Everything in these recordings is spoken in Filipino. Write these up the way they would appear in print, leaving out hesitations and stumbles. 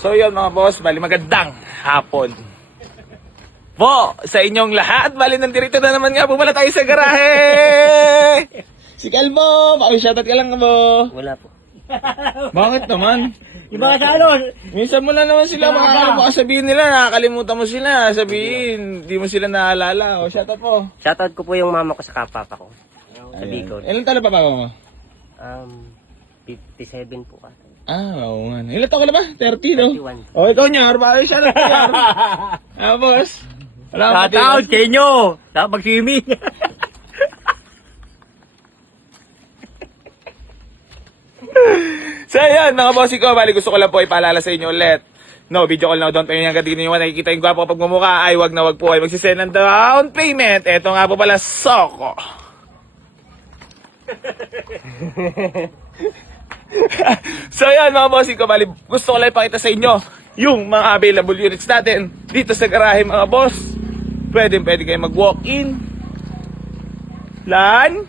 So yun mga boss, bali magandang hapon po sa inyong lahat. Bali nandito na naman nga po pala tayo sa garahe. Si Kalbo, shoutout ka lang Kalbo. Wala po. Bakit naman? Yung mga sa ano? Minsan mo na naman sila baka sabihin nila, nakakalimutan mo sila, sabihin, di mo sila naalala. O shoutout po. Shoutout ko po yung mama ko sa kapapa ko. Sa Ayan. Bicol. Ilan taon na pa mo? 57 po ka. Oo nga. Ilan taon ka na ba? 30 no? 31. O ikaw Nyar, baka shoutout ka Nyar. Boss. Wala Shoutout sa inyo! Sa mag-swimming! So yan mga bossy ko, bali gusto ko lang po ipaalala sa inyo ulit. No, video call now, don't pay yung hanggang dito nyo nakikita yung gwapo pag mumukha ay wag na wag po ay magsisend ng down payment. Eto nga po pala, Soko. So yan mga bossy ko, bali gusto ko lang ipakita sa inyo yung mga available units natin dito sa garahe mga boss. Pwede kayo mag-walk-in. Lan?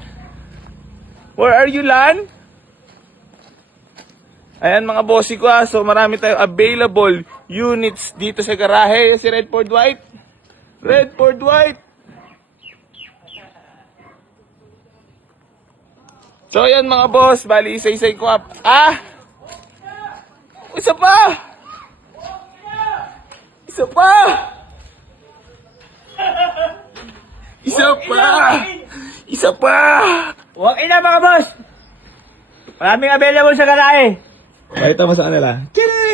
Where are you, Lan? Ayan mga bossy ko so marami tayong available units dito sa garahe. Si Redford White. Redford White. So ayan mga boss, bali isa-isay ko up. Isa pa! Isa pa! Isa pa! Isa pa! Okay na mga boss! Maraming available sa garahe. Pakita mo sa kanila.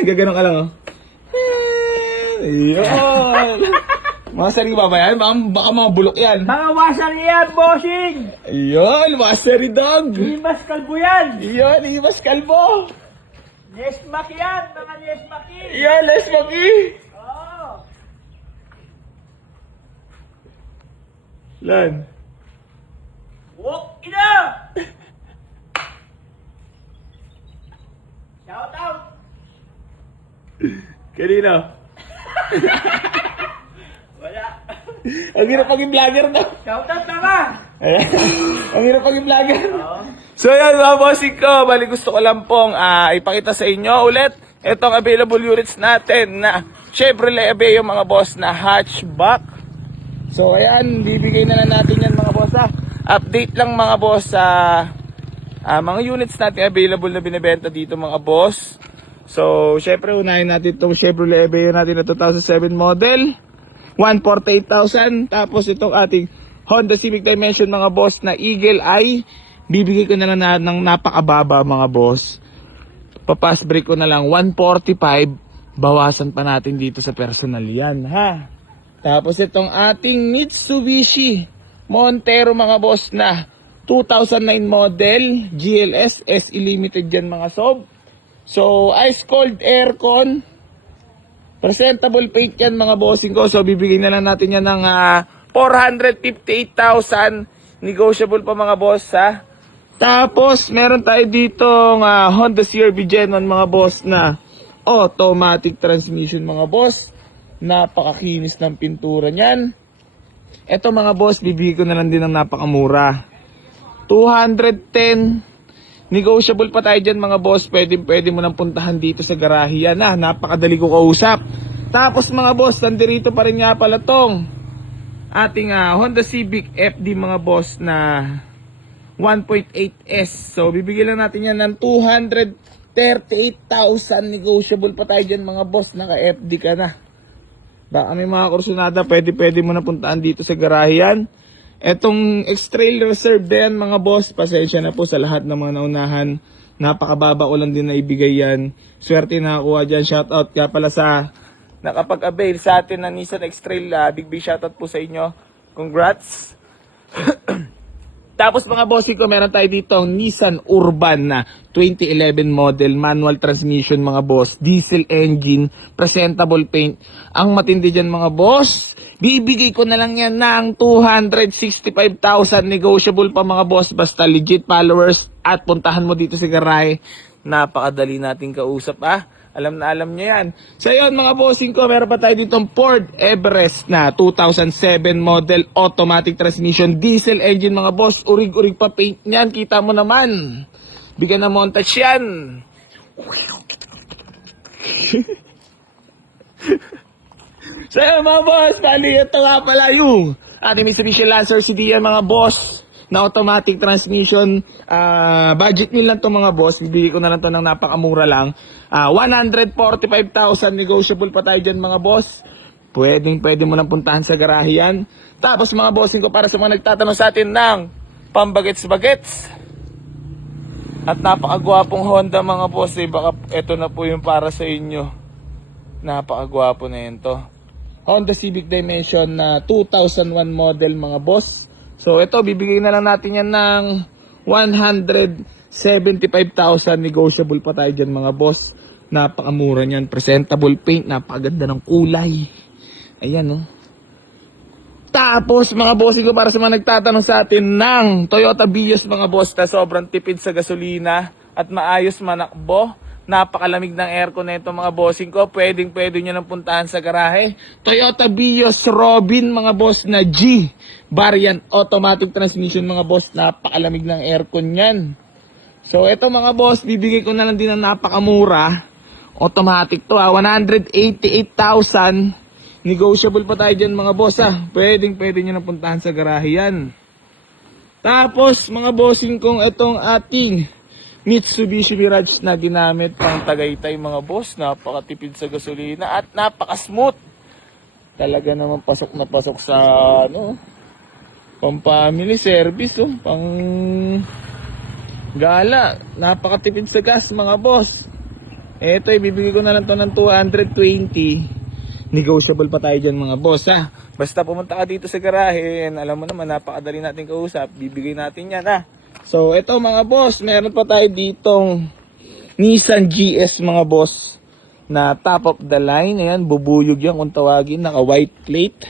Gaganon ka lang, oh. Ayun. Mga sari ba yan? Baka mga bulok yan. Mga washer yan, bossing! Ayun, mga sari dog. Limas kalbo yan! Ayun, imas kalbo. Nesmak yan! Mga nesmaki! Ayun, les maki. Oo! Lan. Walk ina! Shout out! Kanino? Wala! Ang hirap maging vlogger na. Shout out naman! Ayan. Ang hirap maging vlogger. Oo. So yan mga bossing ko, bali gusto ko lang pong ipakita sa inyo ulit itong available units natin na Chevrolet Aveo mga boss na hatchback. So ayan, bibigay na lang natin yan mga boss Update lang mga boss sa mga units natin available na binibenta dito mga boss. So syempre unahin natin itong Chevrolet Aveo natin na 2007 model, 148,000. Tapos itong ating Honda Civic Dimension mga boss na Eagle Eye, bibigay ko na lang ng napakababa mga boss. Papas break ko na lang 145, bawasan pa natin dito sa personal yan ha. Tapos itong ating Mitsubishi Montero mga boss na 2009 model, GLS SE Limited yan mga sob. So ice cold aircon, presentable paint yan mga bossing ko. So bibigyan na lang natin yan ng 458,000, negotiable pa mga boss ha. Tapos meron tayo ditong Honda CR-V Gen 1 mga boss na automatic transmission mga boss. Napakakinis ng pintura niyan. Eto mga boss, bibigyan ko na lang din ng napakamura, 210. Negotiable pa tayo dyan mga boss. Pwede mo nang puntahan dito sa garahe yan napakadali ko kausap. Tapos mga boss, nandito pa rin nga pala tong ating Honda Civic FD mga boss na 1.8S. So bibigyan lang natin yan ng 238,000. Negotiable pa tayo dyan mga boss. Naka FD ka na. Baka may mga kursunada, pwede mo na puntaan dito sa garahe yan. Etong X-Trail Reserve din mga boss, pasensya na po sa lahat ng mga naunahan. Napakababa ko lang din na ibigay yan. Swerte na nakuha dyan. Shoutout kaya pala sa nakapag-avail sa atin na Nissan X-Trail. Big shoutout po sa inyo. Congrats. Tapos mga bossy ko, meron tayo dito ang Nissan Urban na 2011 model, manual transmission mga boss, diesel engine, presentable paint. Ang matindi dyan mga boss, bibigay ko na lang yan ng 265,000, negotiable pa mga boss, basta legit followers at puntahan mo dito sa garahe. Napakadali nating kausap Alam na alam niya yan. So yun mga bossing ko, meron pa tayo ditong Ford Everest na 2007 model, automatic transmission, diesel engine mga boss. Urig-urig pa paint niyan, kita mo naman. Bigyan ng montage yan. So yun mga boss, bali ito nga pala yung ating Mitsubishi Lancer CDI mga boss na automatic transmission. Budget nyo lang to mga boss, bibigay ko na lang to ng napakamura lang. 145,000 negotiable pa tayo dyan mga boss. Pwede mo lang puntahan sa garahe yan. Tapos mga bossing ko, para sa mga nagtatanong sa atin ng pambagets-bagets at napakagwapong Honda mga boss, baka ito na po yung para sa inyo. Napakagwapo na yun to. Honda Civic Dimension na 2001 model mga boss. So ito, bibigay na lang natin yan ng 175,000 negotiable pa tayo dyan mga boss. Napakamura niyan, presentable paint, napakaganda ng kulay. Ayan oh. Tapos mga bossing ko, para sa mga nagtatanong sa atin ng Toyota Vios mga boss na sobrang tipid sa gasolina at maayos manakbo. Napakalamig ng aircon na ito mga bossing ko. Pwede nyo nang puntahan sa garahe. Toyota Vios Robin mga boss na G variant automatic transmission mga boss. Napakalamig ng aircon yan. So ito mga boss, bibigay ko na lang din ng napakamura. Automatic to 188,000. Negotiable pa tayo dyan mga boss Pwede nyo nang puntahan sa garahe yan. Tapos mga bossing kong itong ating Mitsubishi Mirage na ginamit pang Tagaytay mga boss. Napakatipid sa gasolina at napaka-smooth. Talaga naman pasok na pasok sa pang family service pang gala. Napakatipid sa gas mga boss. Eto, ibibigay ko na lang to ng 220. Negotiable pa tayo dyan mga boss Basta pumunta ka dito sa garahe, alam mo naman, napakadali natin kausap. Bibigay natin yan So, ito mga boss, meron pa tayo ditong Nissan GS mga boss na top of the line. Ayan, bubuyog yan kung tawagin. Naka white plate.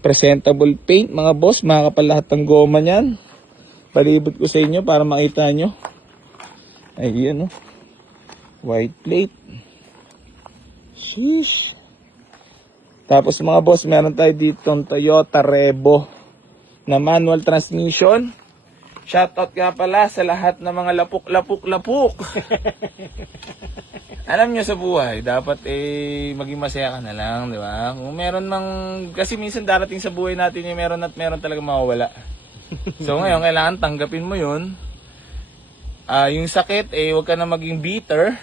Presentable paint mga boss. Makakapal lahat ng goma niyan. Palibot ko sa inyo para makita nyo. Ayan white plate. Sheesh. Tapos mga boss, meron tayo ditong Toyota Revo na manual transmission. Shoutout nga pala sa lahat ng mga lapuk. Alam nyo sa buhay, dapat maging masaya ka na lang, di ba? Kung meron kasi minsan darating sa buhay natin yung meron at meron talaga mawawala. So ngayon, kailangan tanggapin mo yun. Yung sakit, huwag ka na maging bitter.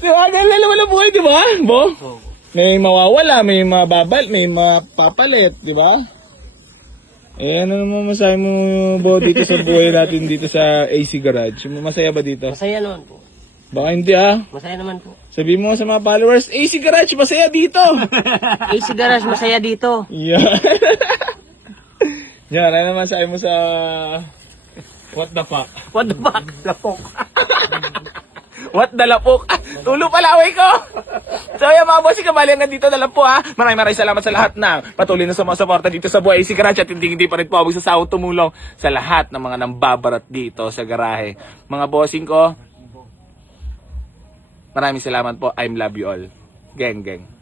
Diba? Ganyan wala buhay, di ba? Bo? May mawawala, may mababal, may mapapalit, di ba? Ano naman masahe mo Bo dito sa buhay natin dito sa AC Garage? Masaya ba dito? Masaya naman po. Baka hindi Masaya naman po. Sabi mo sa mga followers, AC Garage, masaya dito! AC Garage, masaya dito. Yan. Yan, ano naman sabi mo sa what the fuck? What the fuck? Lapok. What the lapok? Tulo pala away ko! So yan mga bossing, kabali hanggang dito na lang po Maraming salamat sa lahat na patuloy na sumusuporta dito sa buhay AC Garage at hindi pa rin po sa sahod tumulong sa lahat ng mga nambabarat dito sa garahe. Mga bossing ko, maraming salamat po. I'm love you all. Geng.